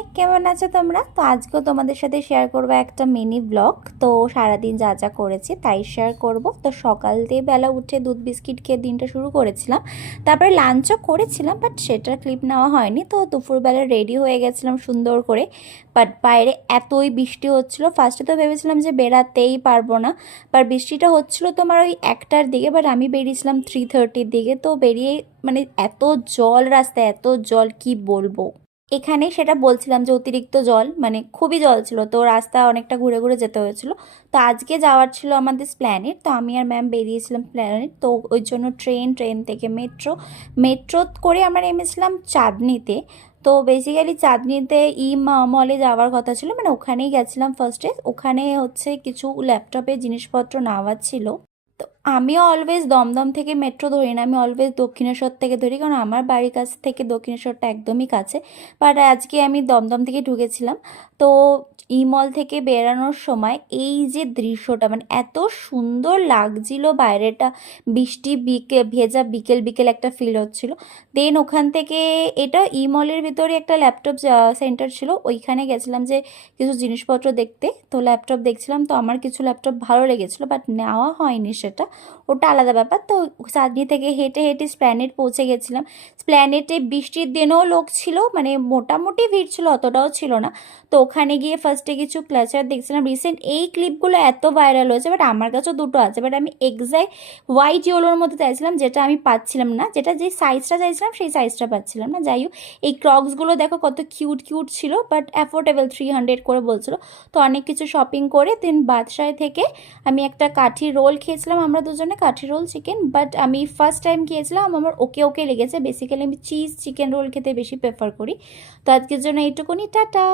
High, কেমন আছো তোমরা? তো আজকেও তোমাদের সাথে শেয়ার করবো একটা মিনি ব্লগ। তো সারাদিন যা যা করেছি তাই শেয়ার করব। তো সকাল দিয়ে বেলা উঠে দুধ বিস্কিট খেয়ে দিনটা শুরু করেছিলাম, তারপরে লাঞ্চও করেছিলাম, বাট সেটার ক্লিপ নেওয়া হয়নি। তো দুপুরবেলা রেডি হয়ে গেছিলাম সুন্দর করে, বাট বাইরে এতই বৃষ্টি হচ্ছিলো। ফার্স্টে তো ভেবেছিলাম যে বেরাতেই পারবো না, বাট বৃষ্টিটা হচ্ছিলো তোমার ওই 1টার দিকে, বাট আমি বেরিয়েছিলাম 3:30-র দিকে। তো বেরিয়ে মানে এত জল রাস্তায়, এত জল কি বলবো। এখানে সেটা বলছিলাম যে অতিরিক্ত জল, মানে খুবই জল ছিল, তো রাস্তা অনেকটা ঘুরে ঘুরে যেতে হয়েছিল। তো আজকে যাওয়ার ছিল আমাদের প্ল্যানেট, তো আমি আর ম্যাম বেরিয়েছিলাম প্ল্যানেট। তো ওই জন্য ট্রেন থেকে মেট্রো করে আমরা নেমেছিলাম চাঁদনিতে। তো বেসিক্যালি চাঁদনিতে মলে যাওয়ার কথা ছিল, মানে ওখানেই গেছিলাম ফার্স্টে। ওখানে হচ্ছে কিছু ল্যাপটপের জিনিসপত্র নেওয়ার ছিল। তো আমিও অলওয়েজ দমদম থেকে মেট্রো ধরি না, আমি অলওয়েজ দক্ষিণেশ্বর থেকে ধরি, কারণ আমার বাড়ির কাছ থেকে দক্ষিণেশ্বরটা একদমই কাছে। বাট আজকে আমি দমদম থেকে ঢুকেছিলাম। তো মল থেকে বেরানোর সময় এই যে দৃশ্যটা, মানে এত সুন্দর লাগছিল বাইরেটা, বৃষ্টি ভেজা বিকেল বিকেল একটা ফিল হচ্ছিল। দেন ওখান থেকে এটা মলের ভিতরে একটা ল্যাপটপ সেন্টার ছিল, ওইখানে গেছিলাম যে কিছু জিনিসপত্র দেখতে। তো ল্যাপটপ দেখছিলাম, তো আমার কিছু ল্যাপটপ ভালো লেগেছিলো, বাট নেওয়া হয়নি, সেটা ওটা আলাদা ব্যাপার। তো চাঁদনি থেকে হেঁটে হেঁটে স্প্ল্যানেট পৌঁছে গেছিলাম। স্প্ল্যানেটে বৃষ্টির দিনেও লোক ছিল, মানে মোটামুটি ভিড় ছিল, অতটাও ছিল না। তো ওখানে গিয়ে ফার্স্টে কিছু ক্লাচার দেখছিলাম। রিসেন্ট এই ক্লিপগুলো এত ভাইরাল হয়েছে, বাট আমার কাছেও দুটো আছে, বাট আমি এক্স্যাক্ট হোয়াইট ইয়েলোর মধ্যে চাইছিলাম, যেটা আমি পাচ্ছিলাম না, যেটা যে সাইজটা চাইছিলাম সেই সাইজটা পাচ্ছিলাম না। যাই হোক, এই ক্রক্সগুলো দেখো কত কিউট কিউট ছিল, বাট অ্যাফোর্ডেবল, 300 করে বলছিল। তো অনেক কিছু শপিং করে দেন বাদশাহ থেকে আমি একটা কাঠি রোল খেয়েছিলাম, আমরা দুজনে কাঠি রোল চিকেন। বাট আমি ফার্স্ট টাইম খেয়েছিলাম, আমার ওকে ওকে লেগেছে। বেসিক্যালি আমি চিজ চিকেন রোল খেতে বেশি প্রেফার করি। তো আজকের জন্য এইটুকুনি, টাটা।